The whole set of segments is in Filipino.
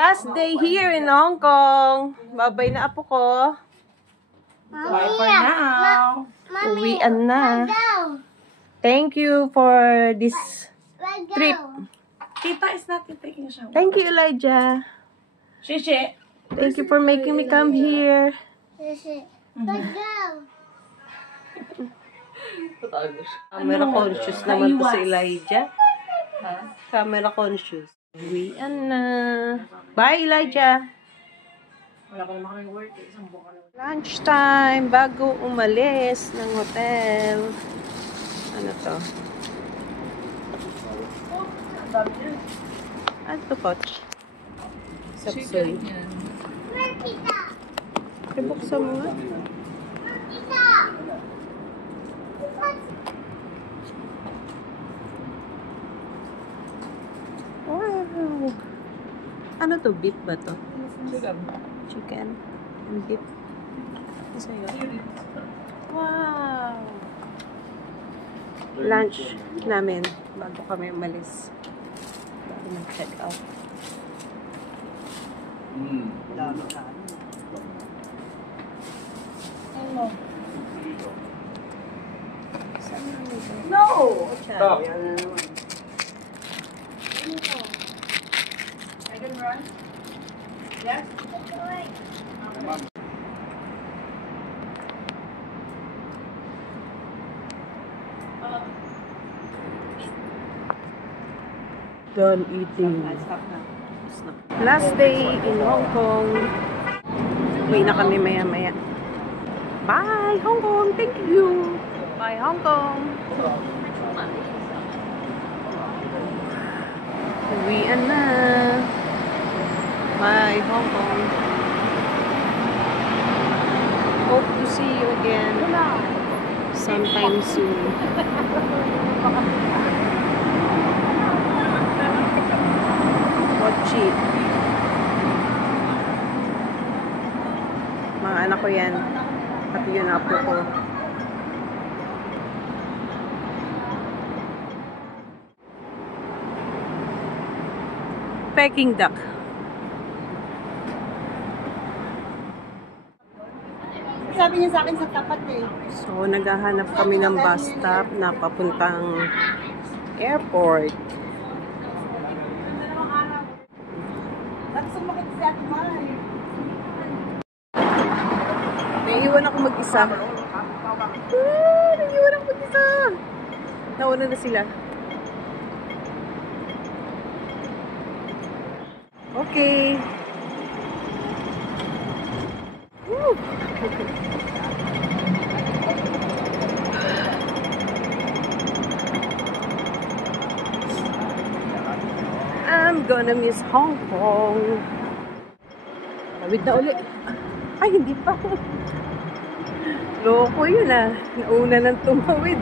Last day here in Hong Kong. Babay na apo ko. Bye for now. Uwian na. Thank you for this trip. Tita is not taking a shower. Thank you, Elijah. Shishi. Thank you for making me come here. Camera conscious naman po si Elijah. Camera conscious. Uwian na. Bye, Elijah. Wala pa naman kami work. Isang buka na. Lunch time bago umalis ng hotel. Ano to? Ano to, coach? Sapsoy. Ibuksan mo nga. Wow! Ano to? Beef ba to? Chicken. And beef. Sa'yo. Wow! Lunch namin bago kami umalis. Bago mag-check out. Saan namin ito? No! Stop! I can run? Yes? Done eating. Last day in Hong Kong. Uwi na kami maya-maya. Bye, Hong Kong! Thank you! Bye, Hong Kong! Uwian na! Bye, Hong Kong! Hope to see you again sometime soon. Mochi. Mga anak ko yan. Pati yun apo ko. Peking duck. Sabi niya sa akin sa tapat eh. So, naghahanap kami ng bus stop na papuntang airport. Naiiwan ako mag-isa. Naiiwan ako mag-isa. Nauna na sila. Okay. Woo! I'm gonna miss Hong Kong. Tawid na uli. Ay, hindi pa. Loko yun ah. Nauna nang tumawid.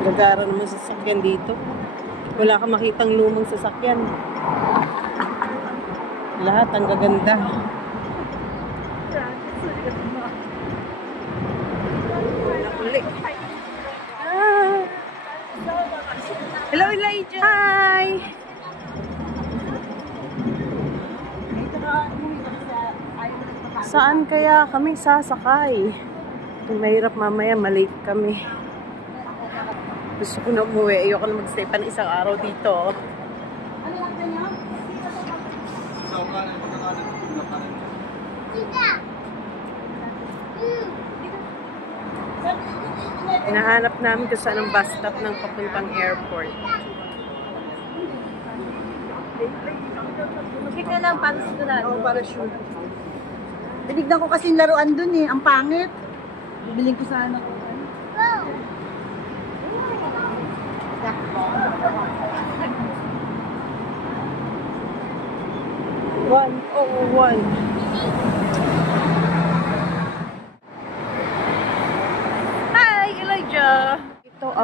Gagara naman sasakyan dito. Wala kang makitang lumang sasakyan. Lahat ang gaganda. Uli. Ah. Hello, Elijah. Hi. Saan kaya kami sasakay? Mahirap mamaya, malate kami. Gusto ko na umuwi. Ayoko na magstay pa ng isang araw dito. Hinahanap namin kung saan ang bus stop ng papuntang airport. Check na lang para sigurado. Oo, para sure. Tinignan ko kasi laruan dun eh. Ang pangit. Bibiling ko sana ko. One.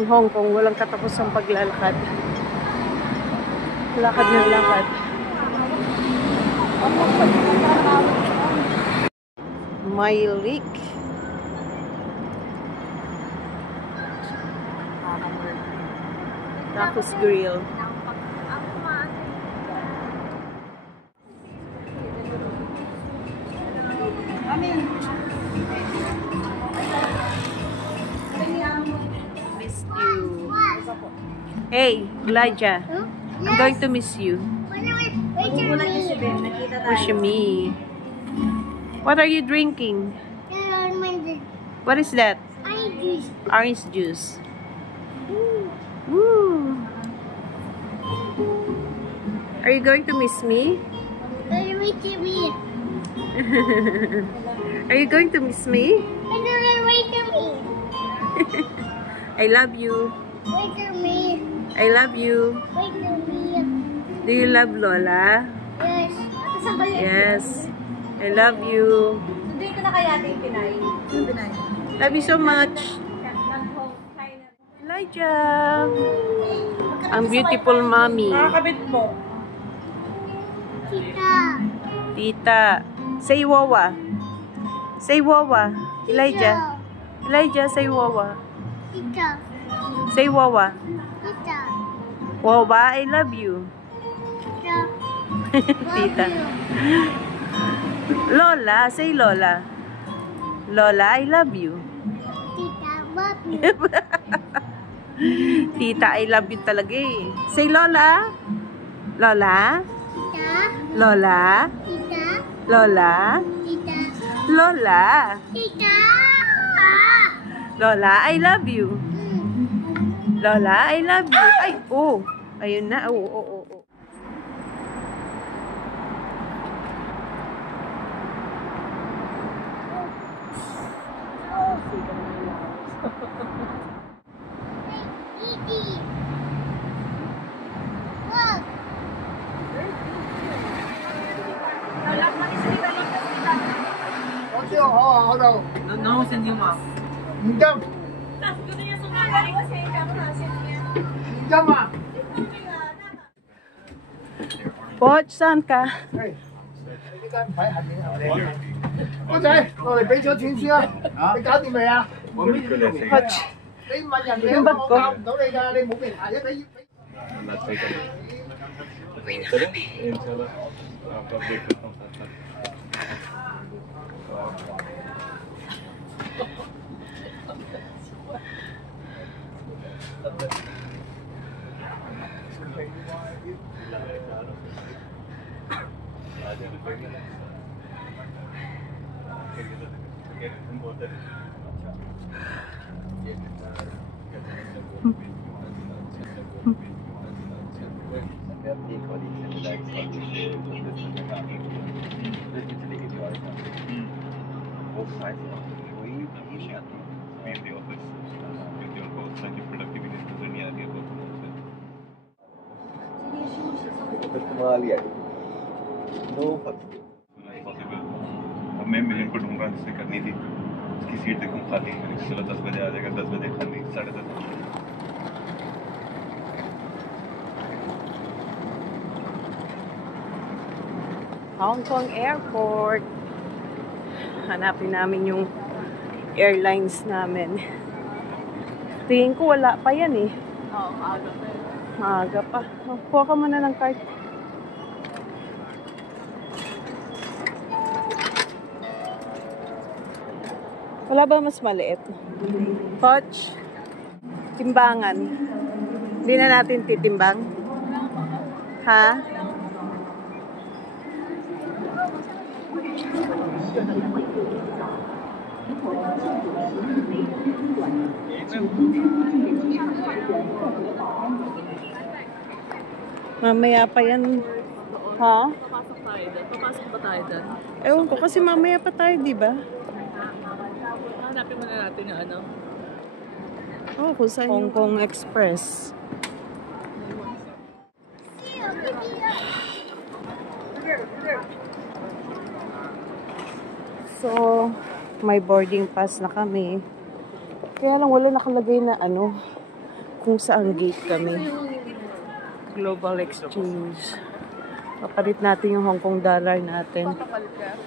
Ang Hong Kong, walang katapusang paglalakad. Lakad ng lakad. Mylik. Tacos Grill. Miss you. Hey, Elijah. I'm going to miss you. Wish me. What are you drinking? What is that? Orange juice. Woo. Are you going to miss me? Are you going to miss me? I love you. I love you. Do you love Lola? Yes. I love you. Sunduin ko na kaya ate yung Pinay. Love you so much. Elijah. Ang beautiful mommy. Nakakabit mo. Tita. Say Wawa. Say Wawa. Elijah. Elijah, say Wawa. Say Wawa. Wawa, I love you. Tita. Lola, say Lola. Lola, I love you. Tita, I love you talaga eh. Say Lola. Lola. Lola. Lola. Lola. Lola, I love you. Lola, I love you. Ay, oh. Ayun na. Oh. Poch, saan ka? 哥仔，我哋俾咗錢先啦，你搞掂未啊？ Poch. 你問人哋啊，我教唔到你㗎，你冇名牌一俾。 अब मैं मिलियन को ढूंढ रहा जिससे करनी थी उसकी सीट देखूं खाली चलो 10 बजे आ जाएगा 10 बजे खाली 10:30 Hong Kong Airport. Hanapin namin yung airlines namin. Tingin ko wala pa yan eh. Oo, maaga pa. Maaga pa. Kuha ka muna ng card. Wala ba mas maliit? Poch? Timbangan. Hindi na natin titimbang? Ha? Mamaya pa yan. Ha? Papasok tayo doon. Papasok ba tayo doon? Ewan ko kasi mamaya pa tayo, di ba? Hanapin muna natin yung ano. Oh, kung saan Hong Kong Express. So, may boarding pass na kami. Kaya lang wala nakalagay na ano, kung saan gate kami. Global Exchange. Papalit natin yung Hong Kong dollar natin.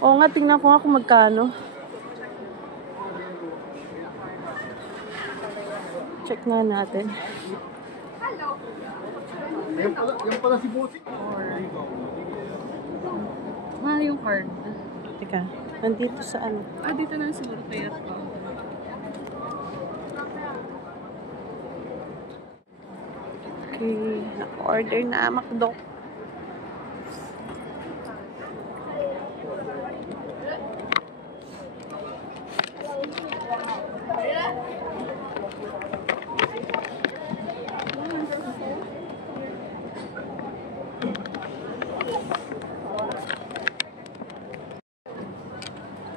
Oo nga, tingnan ko nga kung magkano. Check nga natin. Yung pala si Bossy. Yung card. Teka, nandito sa ano? Dito na siguro kaya pa. Okay, na-order na McDo.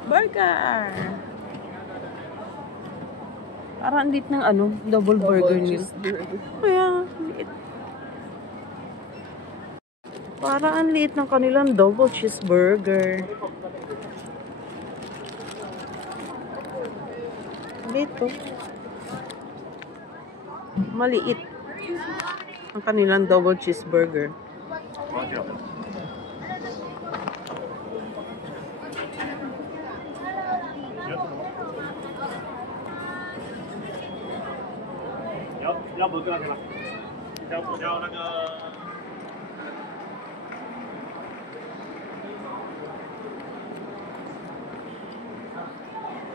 Burger! Parang ang liit ng ano, double burger nila. Kaya, liit. Parang ang liit ng kanilang double cheeseburger. Dito. Maliit. Ang kanilang double cheeseburger.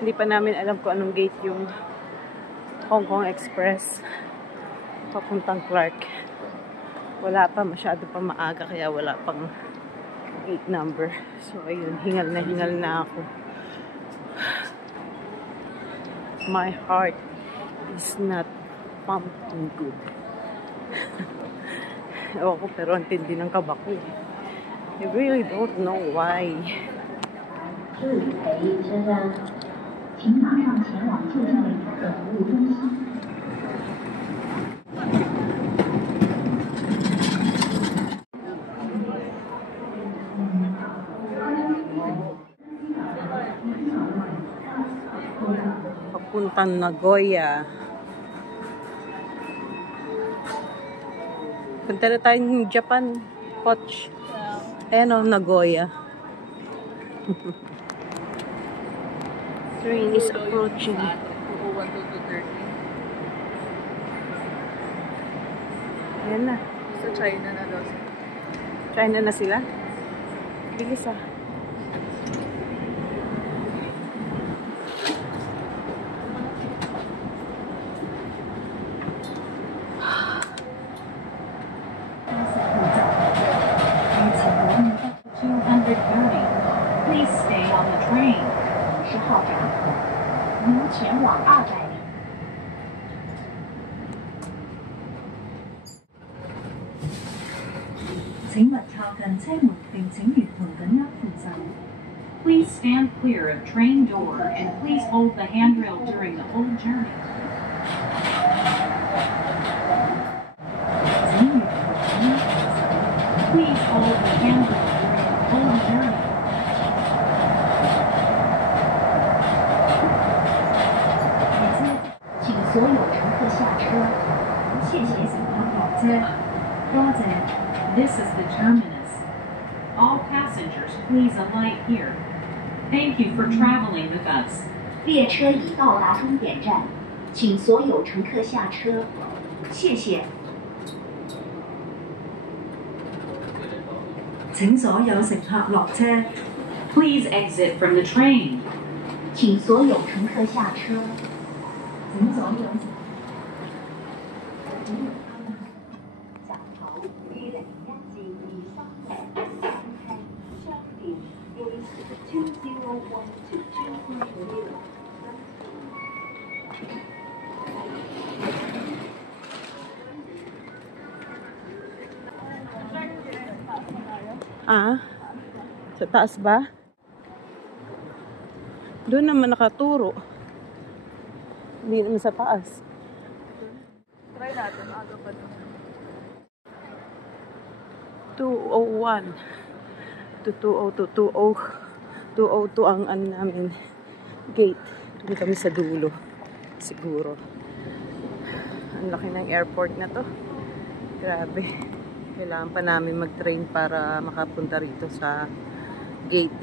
Hindi pa namin alam kung anong gate yung Hong Kong Express papuntang Clark. Wala pa, masyado pa maaga kaya wala pang gate number. So ayun, hingal na ako. My heart is not pumping good. Ewan ko, pero ang tindi ng kaba ko. I really don't know why. 先生，请马上前往就近的一个服务中心。 Papuntang Nagoya. Punta na tayo ng Japan, Poch. Ayan o, Nagoya. Train is approaching. 201 to 230. Ayan na. Sa China na daw. China na sila. Bilis ah. Please stay on the train. 10号闸口，如前往200里。請勿靠近車門並請沿途緊握扶手。Please stand clear of train door and please hold the handrail during the whole journey. 請沿途緊握扶手。Please hold the handrail during the whole journey. 請所有乘客下車。謝謝乘客落車。多謝。This is the terminus. All passengers, please alight here. Thank you for traveling with us. 列車已到達終點站，請所有乘客下車。謝謝。請所有乘客落車。Please exit from the train. 請所有乘客下車。請所有。下頭201至230商店 201 to 230。 Ah? Sa taas ba? Doon naman nakaturo. Hindi naman sa taas. Try natin. Aga pa doon. 201 to 202 ang ano namin gate. Doon kami sa dulo siguro. Ang laki ng airport na to. Grabe. Kailangan pa namin mag-train para makapunta rito sa gate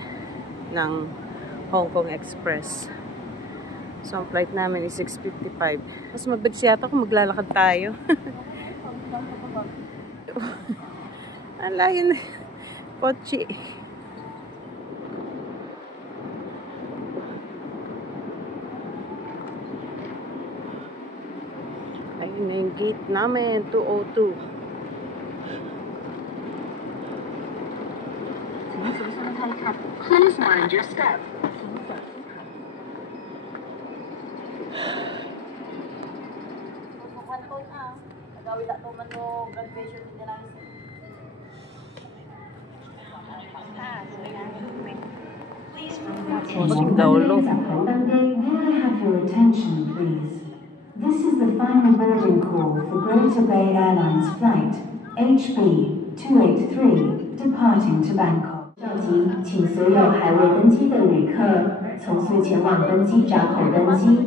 ng Hong Kong Express. So, ang flight namin is 6:55. Mas mabilis yata kung maglalakad tayo. Ang layo na kotse. Ayun na yung gate namin, 202. Please mind your step. Daulo. May I have your attention, please? This is the final boarding call for Greater Bay Airlines flight HB283 departing to Bangkok. 召集，请所有还未登机的旅客从速前往登机闸口登机。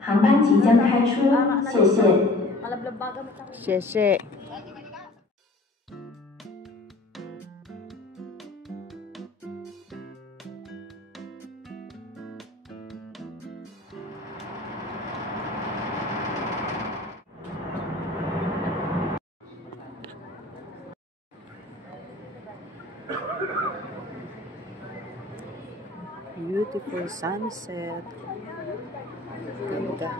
航班即将开出，谢谢。谢谢。Beautiful sunset. Ganda.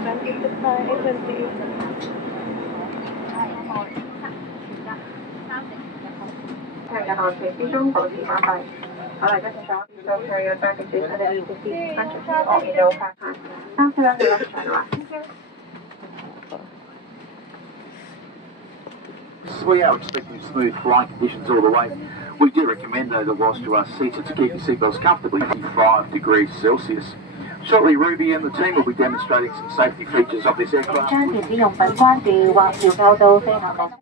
Nandito tayo, nandito. 然后随机中保持麻烦。好了，这是小宇宙 carrier packages and identity countries or in the package. Thank you very much, everyone. We are expecting smooth flying conditions all the way. We do recommend though that whilst you are seated to keep your seatbelts comfortably 55 degrees Celsius. Shortly, Ruby and the team will be demonstrating some safety features of this aircraft. 將電子用品關掉或調校到飛行模式。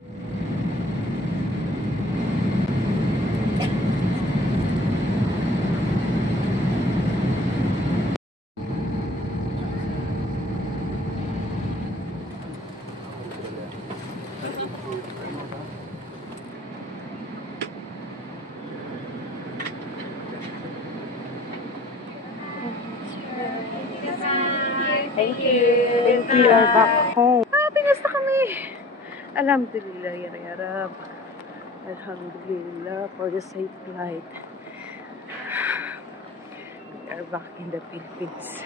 Thank you. We are back home. Pinas na kami. Alhamdulillah, ya Rab. Alhamdulillah for the safe flight. We are back in the Philippines.